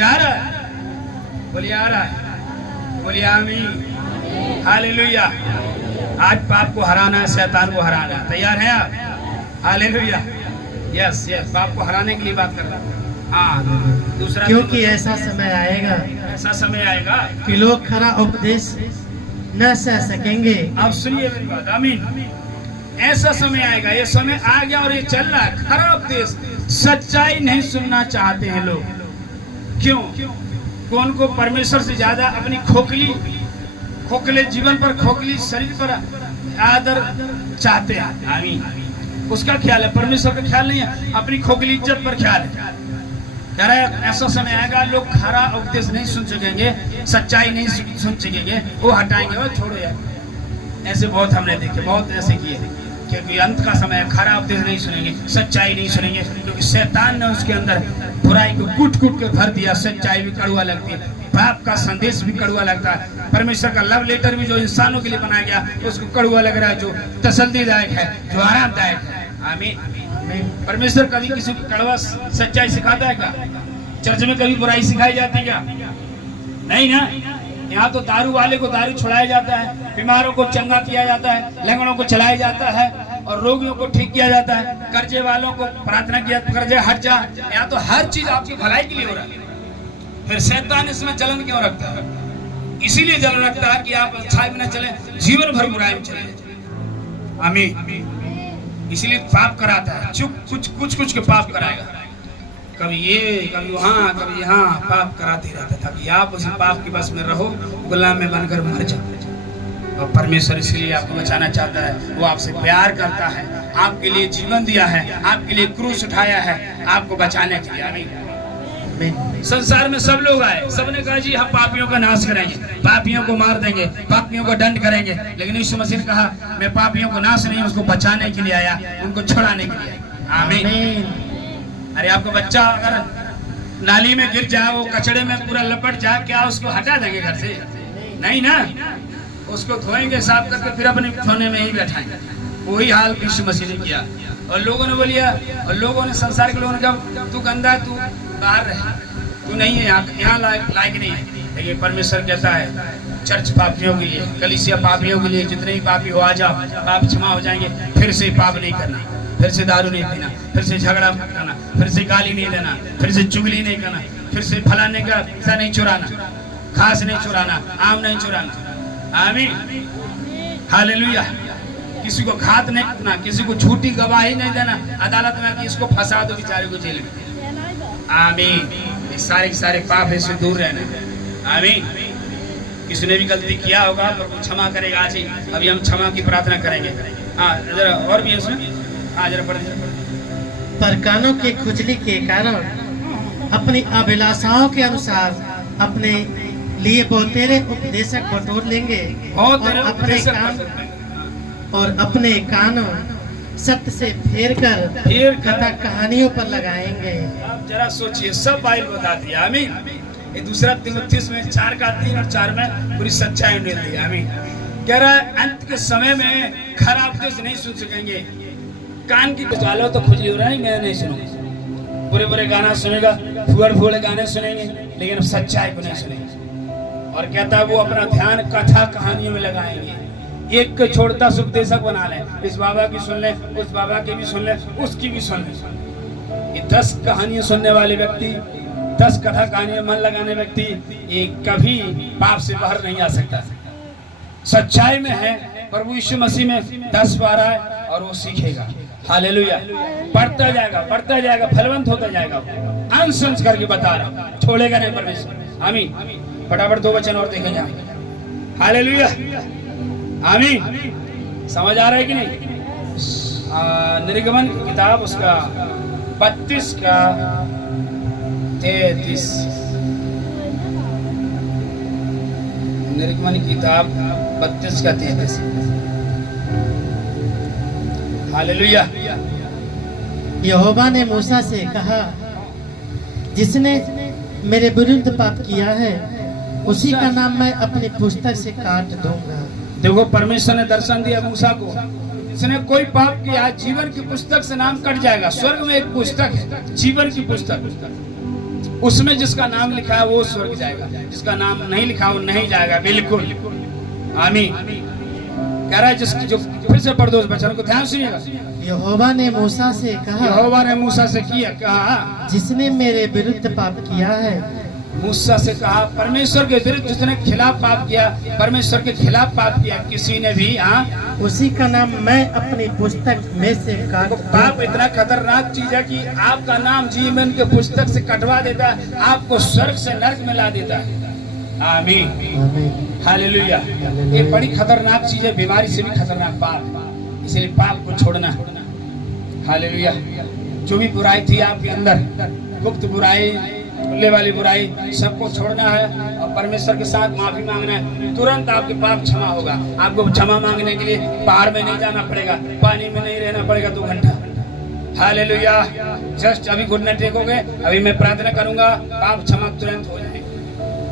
जा रहा है, बोलिए आ रहा है, बोलिए आमीन, हालेलुया। आज पाप को हराना है, शैतान को हराना है। तैयार हैं आप? हालेलुया। यस यस, पाप को हराने के लिए बात कर रहा हूँ। हाँ, दूसरा, क्योंकि ऐसा समय आएगा, ऐसा समय आएगा कि लोग खरा उपदेश न सह सकेंगे। आप सुनिए मेरी बात, आमीन। ऐसा समय आएगा, ये समय आ गया और ये चल रहा है। खरा उपदेश, सच्चाई नहीं सुनना चाहते हैं लोग। क्यों? कौन को परमेश्वर से ज्यादा अपनी खोखले जीवन पर, खोखली शरीर पर आदर चाहते हैं। आमीन। उसका ख्याल है, परमेश्वर का ख्याल नहीं है, अपनी खोखली इज्जत पर ख्याल है। कह रहा है ऐसा समय आएगा, लोग खरा उपदेश नहीं सुन सकेंगे, सच्चाई नहीं सुन सकेंगे, वो हटाएंगे, वो छोड़ो यार। ऐसे बहुत हमने देखे, बहुत ऐसे किए, क्योंकि अंत का समय, खरा उपदेश नहीं सुनेंगे, सच्चाई नहीं सुनेंगे, क्योंकि शैतान ने उसके अंदर बुराई को कूट के भर दिया। सच्चाई भी कड़वा लगती है, पाप का संदेश भी कड़वा लगता है, परमेश्वर का लव लेटर भी जो इंसानों के लिए बनाया गया उसको कड़वा लग रहा है, जो तसल्लीदायक है, जो आरामदायक है। आमीन। परमेश्वर कभी किसी को कड़वा सच्चाई सिखाता है क्या? चर्च में कभी बुराई सिखाई जाती है क्या? नहीं ना। यहाँ तो दारू वाले को दारू छुड़ाया जाता है, बीमारों को चंगा किया जाता है, लंगड़ों को चलाया जाता है और रोगियों को ठीक किया जाता है, कर्जे वालों को प्रार्थना किया, कर्जे हट जा। यहाँ तो हर चीज आपकी भलाई के लिए हो रहा है। फिर शैतान इसमें जलन क्यों रखता है? इसीलिए जलन रखता है कि आप अच्छाई में न चले, जीवन भर बुराई में चले। आमीन। इसीलिए पाप कराता है, कुछ के पाप कराएगा, कभी ये कभी वहाँ कभी यहाँ, पाप कराते रहता था कि आप उसी पाप के बस में रहो, गुलाम में बनकर मर जाओ। और परमेश्वर इसलिए आपको बचाना चाहता है, वो आपसे प्यार करता है, आपके लिए जीवन दिया है, आपके लिए क्रूस उठाया है, आपको बचाने के लिए। आमीन। संसार में सब लोग आए, सबने कहा जी हम पापियों का नाश करेंगे, पापियों को मार देंगे, पापियों को दंड करेंगे, लेकिन यीशु मसीह ने कहा मैं पापियों को नाश नहीं, उसको बचाने के लिए आया, उनको छुड़ाने के लिए। आमीन। अरे आपका बच्चा अगर नाली में गिर जाए, वो कचड़े में पूरा लपट जाए, क्या उसको हटा देंगे घर से? नहीं ना, उसको धोएंगे, साफ करके फिर अपने सोने में ही बैठाएंगे। वही हाल यीशु मसीह ने किया। और लोगों ने बोलिया, और लोगों ने, संसार के लोगों ने कहा तू गंदा है, तू बाहर रहे, तू नहीं है यहाँ लायक नहीं है। लेकिन परमेश्वर कहता है चर्च पापियों के लिए, कलीसिया पापियों के लिए, जितने भी पापी हो आ जाओ, पाप क्षमा हो जाएंगे। फिर से पाप नहीं करना, फिर से दारू नहीं पीना, फिर से झगड़ा मत करना, फिर से गाली नहीं देना, फिर से चुगली नहीं करना, फिर से फलाने का पैसा नहीं चुराना, घास नहीं चुराना, आम नहीं चुराना। आमीन। हालेलुया। किसी को घात नहीं करना, किसी को झूठी गवाही नहीं देना अदालत में कि इसको फंसा दो बेचारे को जेल में। आमीन। ये सारे पाप से दूर रहना। आमीन। किसी ने भी गलती किया होगा तो क्षमा करेगा आज ही। अभी हम क्षमा की प्रार्थना करेंगे। हाँ जरा और भी इसमें, हाँ जरा पढ़। पर कानों की खुजली के कारण अपनी अभिलाषाओं के अनुसार अपने लिए बहुतेरे उपदेशक बटोर लेंगे और अपने कानों सत्य से फेर कर कथा कहानियों पर लगाएंगे। आप जरा सोचिए, सब बाइबल बता दिया। आमीन। ये दूसरा तीमुथियुस में 4 का 3 और 4 में पूरी सच्चाई मिल रही है। आमीन। कह रहा है अंत के समय में खरा उपदेश नहीं सुन सकेंगे। कान की वालों तो खुजली हो रहा है, मैं नहीं सुनूंगा, बुरे गाना सुनेगा, फुअड़ गाने सुनेंगे, लेकिन अब सच्चाई को नहीं सुनेंगे। और कहता है वो अपना ध्यान कथा कहानियों में लगाएंगे। एक को छोड़ता उपदेशक बना ले, इस बाबा की सुन ले, उस बाबा की भी सुन ले, उसकी भी सुन ले। ये 10 कहानियां सुनने वाले व्यक्ति, 10 कथा कहानियां मन लगाने व्यक्ति, ये कभी पाप से बाहर नहीं आ सकता। सच्चाई में है, प्रभु यीशु मसीह में 10 बार आए और वो सीखेगा। हालेलुया। बढ़ता जाएगा, फलवंत होता जाएगा। अंश अंश करके बता रहा, छोड़ेगा नहीं परमेश्वर। आमीन। फटाफट 2 वचन और देखेंगे। हालेलुया। आमीन। समझ आ रहा है कि नहीं? निर्गमन की किताब उसका 32 का 33, निर्गमन की किताब 32 का 33। हालेलुया। यहोवा ने मूसा से कहा, जिसने मेरे विरुद्ध पाप किया है उसी का नाम मैं अपनी पुस्तक से काट दूंगा। देखो परमेश्वर ने दर्शन दिया मूसा को, जिसने कोई पाप किया जीवन की पुस्तक से नाम कट जाएगा। स्वर्ग में एक पुस्तक है, जीवन की पुस्तक, उसमें जिसका नाम लिखा है वो स्वर्ग जाएगा, जिसका नाम नहीं लिखा वो नहीं जाएगा। बिल्कुल आमीन। कह रहा है जिसकी जो, फिर से पढ़ दो उस वचन को, ध्यान सुनिएगा। यहोवा ने मूसा से कहा, यहोवा ने मूसा से कहा, जिसने मेरे विरुद्ध पाप किया है, मूसा से कहा परमेश्वर के विरुद्ध जिसने खिलाफ पाप किया, परमेश्वर के खिलाफ पाप किया किसी ने भी, हाँ, उसी का नाम मैं अपनी पुस्तक में से काट। पाप इतना खतरनाक चीज है कि आपका नाम जीवन के पुस्तक से कटवा देता है, आपको स्वर्ग से नरक में ला देता है। आमीन, हालेलुया। ये बड़ी खतरनाक चीज है, बीमारी से भी खतरनाक पाप, इसलिए पाप को छोड़ना। हालेलुया। जो भी बुराई थी आपके अंदर, गुप्त बुराई, खुलने वाली बुराई, सबको छोड़ना है और परमेश्वर के साथ माफी मांगना है। तुरंत आपके पाप क्षमा होगा। आपको क्षमा मांगने के लिए पहाड़ में नहीं जाना पड़ेगा, पानी में नहीं रहना पड़ेगा 2 घंटा। हालेलुया। जस्ट अभी घुटने टेकोगे, अभी मैं प्रार्थना करूंगा, पाप क्षमा तुरंत हो जाए,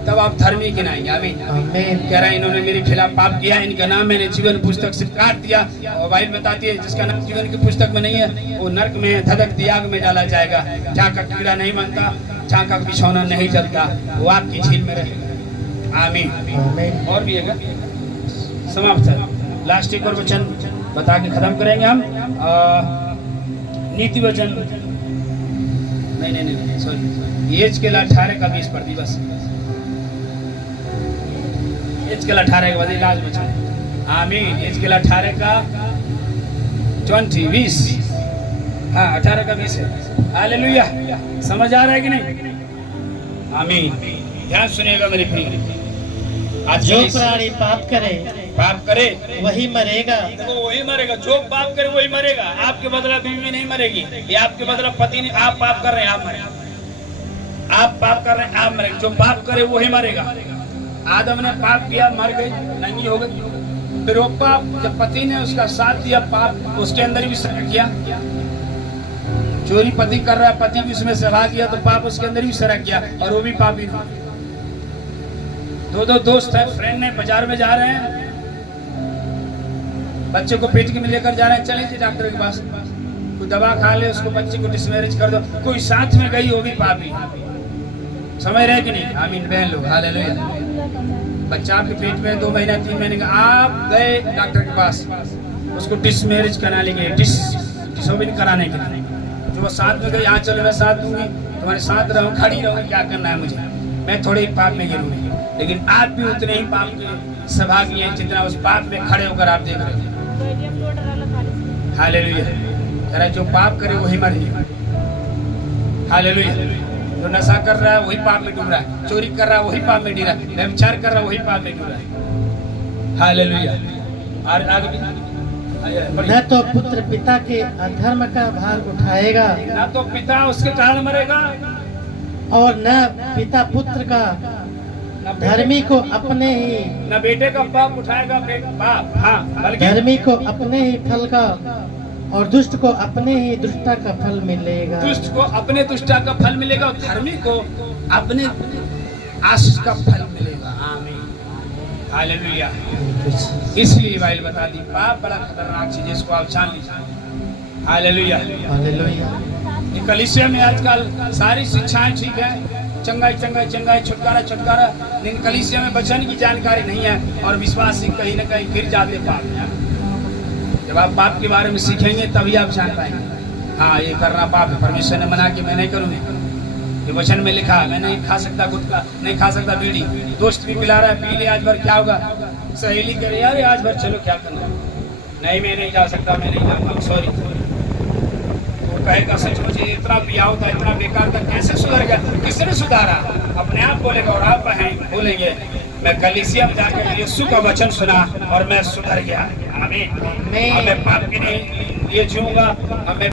तब आप धर्मी गिनाएंगे। आमीन। कह रहे हैं इन्होंने मेरे खिलाफ पाप किया, इनका नाम मैंने जीवन पुस्तक से काट दिया। और बाइबल बताती है जिसका नाम जीवन की पुस्तक में नहीं है वो नरक में धधकती आग में डाला जाएगा, जहाँ का कीड़ा नहीं बनता, जहाँ का बिछौना नहीं जलता, वो आग की झील में रहेगा। आमीन। और भी है समाप्त है। लास्ट एक और वचन बता के खत्म करेंगे हम। नीति वचन नहीं सॉरी, एजकेल 18 का 20 पढ़ दी बस। एजकेल 18 के बाद लास्ट वचन। आमीन। एजकेल 18 का 20 हाँ 18 का 20 है। हालेलुया। समझ आ रहा है कि नहीं? आमीन। ध्यान सुनिएगा मेरे प्रिय। आज जो प्राणी पाप करे वही मरेगा। वो वही मरेगा, जो पाप करे वही मरेगा। आपके बदला बीवी नहीं मरेगी, ये आपके बदला पति नहीं। आप पाप कर रहे हैं आप मरेंगे, आप पाप कर रहे हैं आप मरेंगे। जो पाप करे वही मरेगा। आदम ने पाप किया, मर गए, नंगी हो गई। फिर वो पाप, जब पति ने उसका साथ दिया, पाप उसके अंदर भी सरक गया। चोरी पति कर रहा है, पति भी उसमें सहभाग किया, तो पाप उसके अंदर भी सरक गया और वो भी पापी था। दो दोस्त है, फ्रेंड ने, बाजार में जा रहे हैं, बच्चे को पेट में लेकर जा रहे हैं, चले जी डॉक्टर के पास, कोई दवा खा ले, उसको बच्चे को डिसमैरेज कर दो, कोई साथ में गई, वो भी पापी। समझ रहे कि नहीं? आमीन बहन लोग। हालेलुया। बच्चा आपके पेट में 2 महीना 3 महीने का, आप गए डॉक्टर के पास, उसको डिसमैरेज करा लेंगे, डिसोबिन कराने के लिए। जो वो साथ में गई, यहाँ चलो मैं साथ दूंगी, तुम्हारे साथ रहूँ, खड़ी रहूँगी, क्या करना है मुझे, मैं थोड़े ही पाप में गिरूंगी। लेकिन आप भी उतने ही पाप के सहभागी हैं जितना उस पाप में खड़े होकर आप देख रहे हैं। हालेलुया। कह रहा है जो पाप करे वही मरेगा। हालेलुया। जो नशा कर रहा है वही पाप में डूब रहा है, चोरी कर रहा है वही पाप में डूब रहा है, व्यभिचार कर रहा है वही पाप में डूब रहा है। हालेलुया। और आगे भी न तो पुत्र पिता के अधर्म का भार उठाएगा, ना तो पिता उसके कारण मरेगा, और न पिता पुत्र का, धर्मी को अपने ही, न बेटे का पाप उठाएगा बाप, हाँ, बल्कि धर्मी को अपने ही फल का और दुष्ट को अपने ही दुष्टता का फल मिलेगा। दुष्ट को अपने दुष्टता का फल मिलेगा और धर्मी को अपने आशीष का फल मिलेगा। आमीन। हालेलुया। इसलिए बाइबल बता दी पाप बड़ा खतरनाक चीज है, इसको आप जान लीजिए। हालेलुया। हालेलुया। कलीसिया में आजकल सारी शिक्षाएं ठीक है, चंगाई चंगाई चंगाई, छुटकारा छुटकारा, लेकिन कलीसिया में वचन की जानकारी नहीं है और विश्वासी कहीं न कहीं गिर जाते पाप में। जब आप पाप के बारे में सीखेंगे तभी आप जान पाएंगे, हाँ ये करना पाप है, परमेश्वर ने मना कि मैं नहीं करूँगी, ये वचन में लिखा है, मैं नहीं खा सकता गुटखा, नहीं खा सकता बीड़ी, दोस्त भी पिला रहा है, पी ले आज भर, क्या होगा, सहेली करे यार आज भर, चलो क्या करना, नहीं मैं नहीं जा सकता, मैं नहीं जाऊँगा, सॉरी। तो कहेगा सच मुझे इतना पिया होता, इतना बेकार था, कैसे सुधर गया? किसने सुधारा? अपने आप बोलेगा और आप बोलेंगे मैं कलीसिया में जाकर यीशु का वचन सुना और मैं सुधर गया। आमीन। मैं पाप के नहीं ये जीऊंगा,